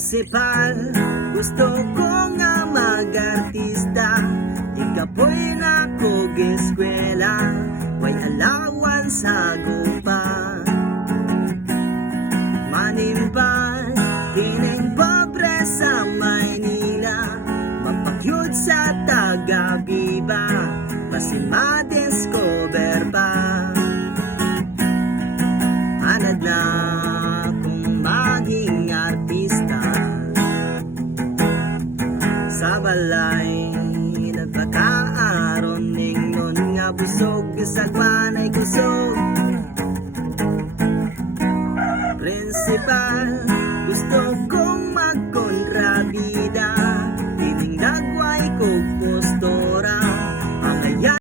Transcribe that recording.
Principal, gusto ko nga mag-artista. Ikapoy na kog eskwela, way alawan sa gupa. Manimpan, kining pobre sa Maynila, mapakyod sa taga-biba, basi ma-discover pa. Anad na kung maging artista, sa balay nagpakaaron ningon nga busog, gisagman ay kusog. Principal,